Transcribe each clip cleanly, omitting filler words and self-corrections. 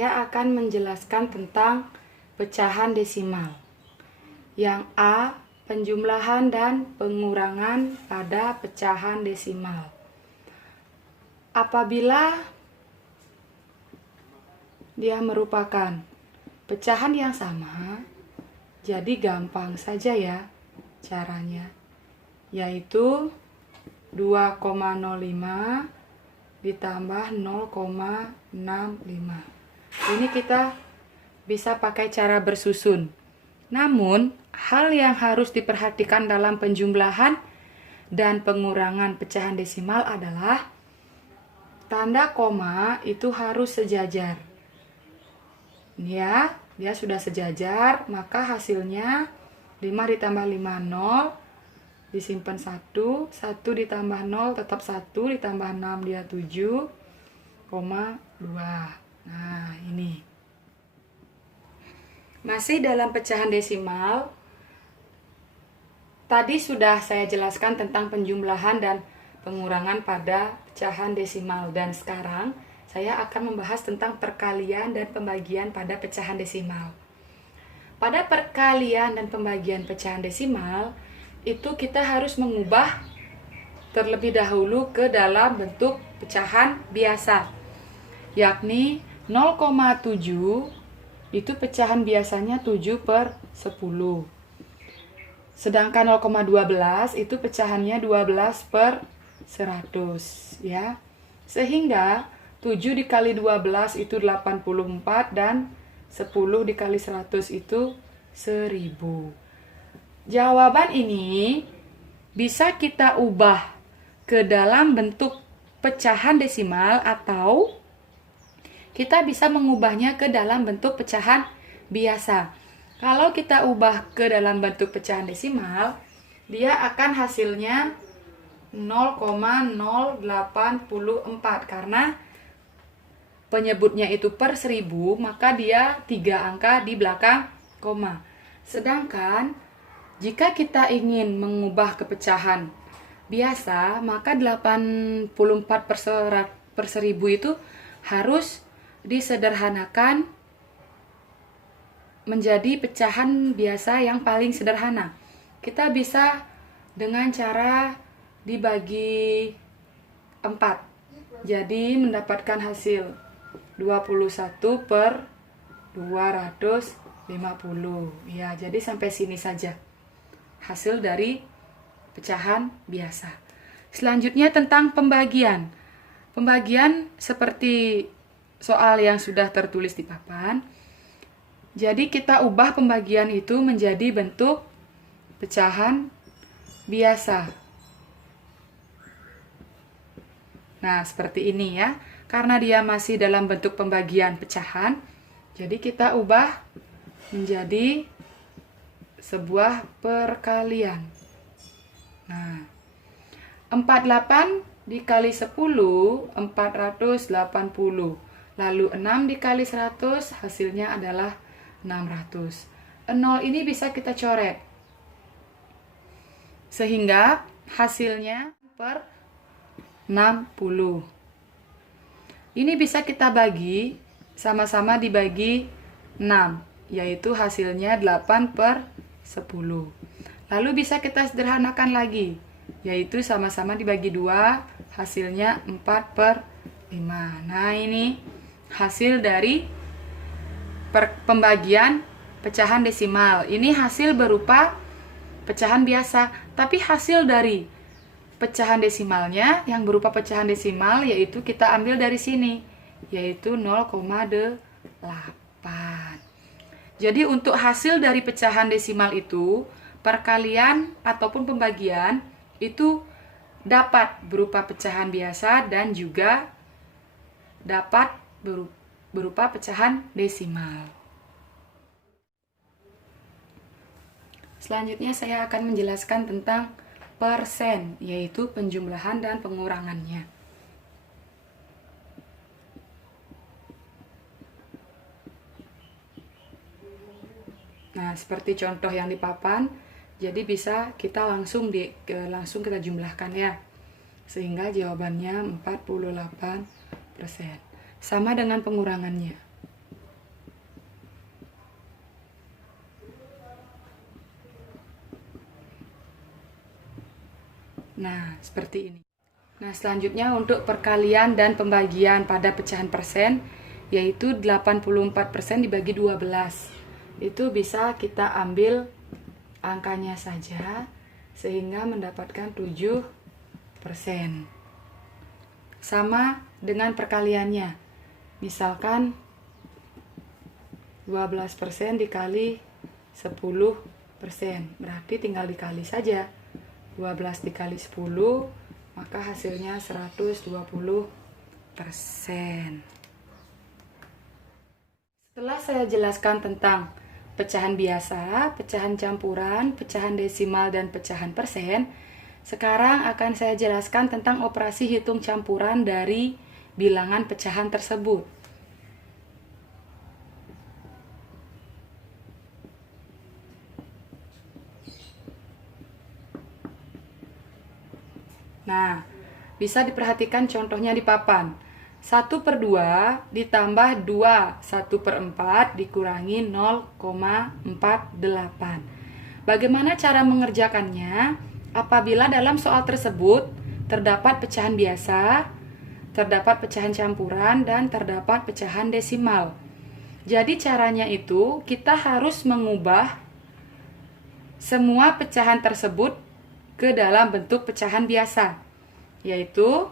saya akan menjelaskan tentang pecahan desimal. Yang A, penjumlahan dan pengurangan pada pecahan desimal. Apabila dia merupakan pecahan yang sama, jadi gampang saja ya caranya, yaitu 2,05 ditambah 0,65. Ini kita bisa pakai cara bersusun. Namun, hal yang harus diperhatikan dalam penjumlahan dan pengurangan pecahan desimal adalah tanda koma itu harus sejajar. Ya, dia sudah sejajar, maka hasilnya 5 ditambah 5, 0, disimpan 1, 1 ditambah 0 tetap 1, ditambah 6 dia 7,2. Nah, ini. Masih dalam pecahan desimal, tadi sudah saya jelaskan tentang penjumlahan dan pengurangan pada pecahan desimal. Dan sekarang saya akan membahas tentang perkalian dan pembagian pada pecahan desimal. Pada perkalian dan pembagian pecahan desimal, itu kita harus mengubah terlebih dahulu ke dalam bentuk pecahan biasa, yakni 0,7 itu pecahan biasanya 7/10. Sedangkan 0,12 itu pecahannya 12/100 ya. Sehingga 7 dikali 12 itu 84 dan 10 dikali 100 itu 1000. Jawaban ini bisa kita ubah ke dalam bentuk pecahan desimal atau kita bisa mengubahnya ke dalam bentuk pecahan biasa. Kalau kita ubah ke dalam bentuk pecahan desimal, dia akan hasilnya 0,084 karena penyebutnya itu per 1000, maka dia 3 angka di belakang koma. Sedangkan jika kita ingin mengubah ke pecahan biasa, maka 84 per 1000 itu harus disederhanakan menjadi pecahan biasa yang paling sederhana. Kita bisa dengan cara dibagi 4. Jadi mendapatkan hasil 21/250. Ya, jadi sampai sini saja hasil dari pecahan biasa. Selanjutnya tentang pembagian. Pembagian seperti soal yang sudah tertulis di papan. Jadi kita ubah pembagian itu menjadi bentuk pecahan biasa. Nah, seperti ini ya. Karena dia masih dalam bentuk pembagian pecahan, jadi kita ubah menjadi sebuah perkalian. Nah, 48 dikali 10, 480. Lalu 6 dikali 100, hasilnya adalah 600. 0 ini bisa kita coret. Sehingga hasilnya per 60. Ini bisa kita bagi, sama-sama dibagi 6, yaitu hasilnya 8/10. Lalu bisa kita sederhanakan lagi, yaitu sama-sama dibagi 2, hasilnya 4/5. Nah, ini hasil dari pembagian pecahan desimal. Ini hasil berupa pecahan biasa, tapi hasil dari pecahan desimalnya yang berupa pecahan desimal yaitu kita ambil dari sini, yaitu 0,8. Jadi untuk hasil dari pecahan desimal itu, perkalian ataupun pembagian itu dapat berupa pecahan biasa dan juga dapat berupa pecahan desimal. Selanjutnya saya akan menjelaskan tentang persen, yaitu penjumlahan dan pengurangannya. Nah, seperti contoh yang di papan, jadi bisa kita langsung kita jumlahkan ya. Sehingga jawabannya 48%. Sama dengan pengurangannya. Nah, seperti ini. Nah, selanjutnya untuk perkalian dan pembagian pada pecahan persen, yaitu 84% dibagi 12. Itu bisa kita ambil angkanya saja, sehingga mendapatkan 7%. Sama dengan perkaliannya. Misalkan 12% dikali 10%, berarti tinggal dikali saja. 12 dikali 10, maka hasilnya 120%. Setelah saya jelaskan tentang pecahan biasa, pecahan campuran, pecahan desimal, dan pecahan persen, sekarang akan saya jelaskan tentang operasi hitung campuran dari bilangan pecahan tersebut. Nah, bisa diperhatikan contohnya di papan. 1/2 ditambah 2, 1/4 dikurangi 0,48. Bagaimana cara mengerjakannya? Apabila dalam soal tersebut terdapat pecahan biasa, terdapat pecahan campuran, dan terdapat pecahan desimal. Jadi caranya itu kita harus mengubah semua pecahan tersebut ke dalam bentuk pecahan biasa, yaitu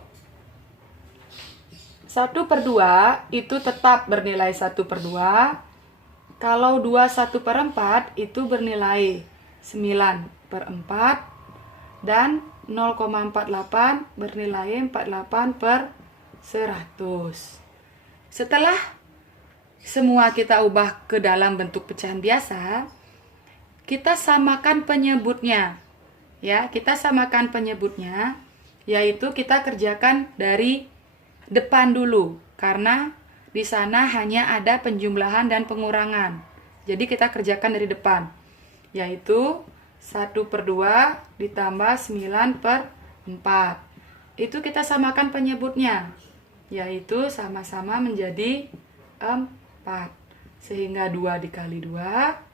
1/2 itu tetap bernilai 1/2. Kalau 2 1/4 itu bernilai 9/4 dan 0,48 bernilai 48/100. Setelah semua kita ubah ke dalam bentuk pecahan biasa, kita samakan penyebutnya. Ya, kita samakan penyebutnya, yaitu kita kerjakan dari depan dulu, karena di sana hanya ada penjumlahan dan pengurangan. Jadi kita kerjakan dari depan, yaitu 1/2 ditambah 9/4. Itu kita samakan penyebutnya, yaitu sama-sama menjadi 4. Sehingga 2 dikali 2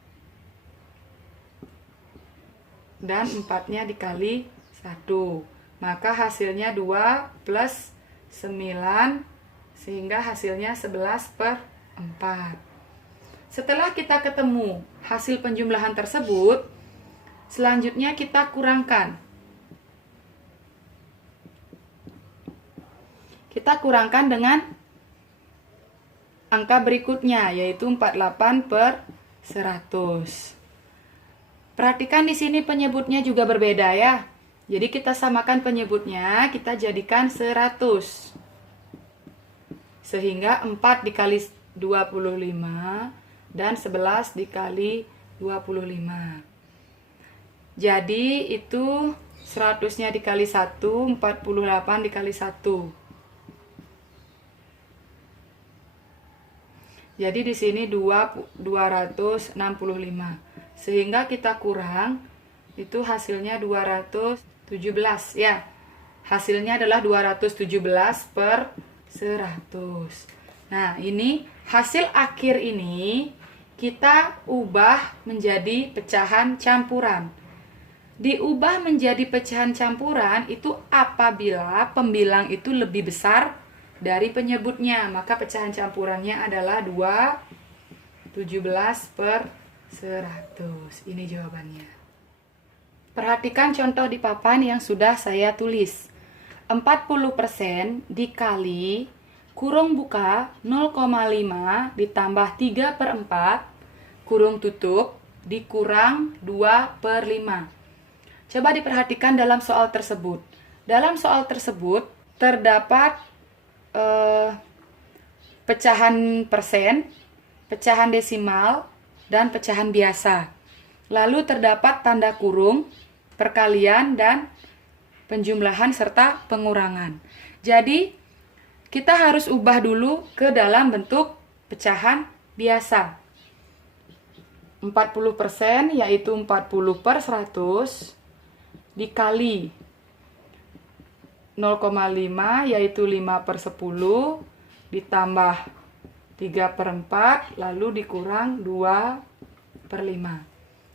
dan 4-nya dikali 1. Maka hasilnya 2 plus 9, sehingga hasilnya 11/4. Setelah kita ketemu hasil penjumlahan tersebut, selanjutnya kita kurangkan. Kita kurangkan dengan angka berikutnya, yaitu 48/100. Perhatikan di sini penyebutnya juga berbeda ya. Jadi kita samakan penyebutnya, kita jadikan 100. Sehingga 4 dikali 25 dan 11 dikali 25. Jadi itu 100-nya dikali 1, 48 dikali 1. Jadi di sini 265. Sehingga kita kurang, itu hasilnya 217 ya. Hasilnya adalah 217/100. Nah, ini hasil akhir ini kita ubah menjadi pecahan campuran. Diubah menjadi pecahan campuran itu apabila pembilang itu lebih besar dari penyebutnya, maka pecahan campurannya adalah 217/100. Ini jawabannya. Perhatikan contoh di papan yang sudah saya tulis. 40% dikali kurung buka 0,5 ditambah 3/4 kurung tutup dikurang 2/5. Coba diperhatikan dalam soal tersebut. Dalam soal tersebut terdapat pecahan persen, pecahan desimal, dan pecahan biasa. Lalu terdapat tanda kurung, perkalian, dan penjumlahan serta pengurangan. Jadi kita harus ubah dulu ke dalam bentuk pecahan biasa. 40% yaitu 40/100 dikali 0,5 yaitu 5/10 ditambah 3/4 lalu dikurang 2/5.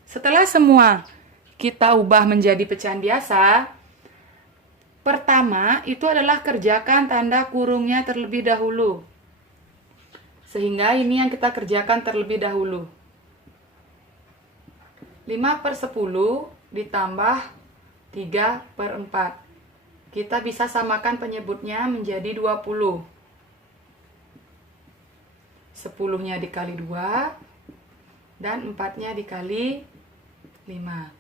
Setelah semua kita ubah menjadi pecahan biasa, Pertama, itu adalah kerjakan tanda kurungnya terlebih dahulu. Sehingga ini yang kita kerjakan terlebih dahulu. 5/10 ditambah 3/4. Kita bisa samakan penyebutnya menjadi 20. 10-nya dikali 2 dan 4-nya dikali 5.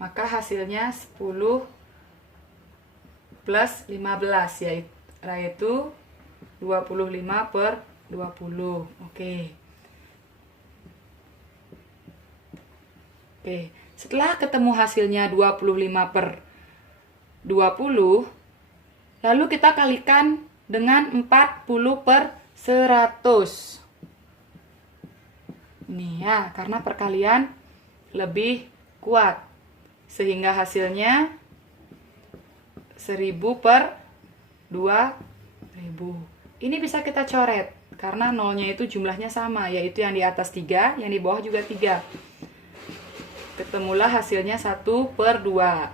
Maka hasilnya 10 plus 15 yaitu 25/20. Oke. Setelah ketemu hasilnya 25/20, lalu kita kalikan dengan 40/100. Ini ya, karena perkalian lebih kuat. Sehingga hasilnya 1000/2000. Ini bisa kita coret karena nolnya itu jumlahnya sama, yaitu yang di atas 3, yang di bawah juga 3. Ketemulah hasilnya 1/2.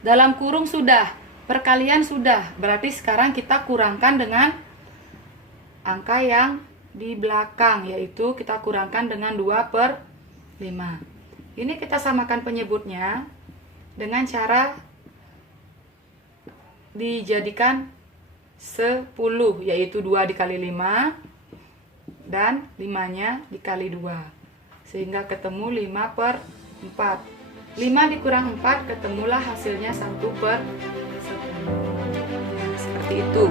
Dalam kurung sudah, perkalian sudah. Berarti sekarang kita kurangkan dengan angka yang di belakang, yaitu kita kurangkan dengan 2/5. Ini kita samakan penyebutnya dengan cara dijadikan 10, yaitu 2 dikali 5 dan 5-nya dikali 2, sehingga ketemu 5/4. 5 dikurang 4 ketemulah hasilnya 1/10. Seperti itu.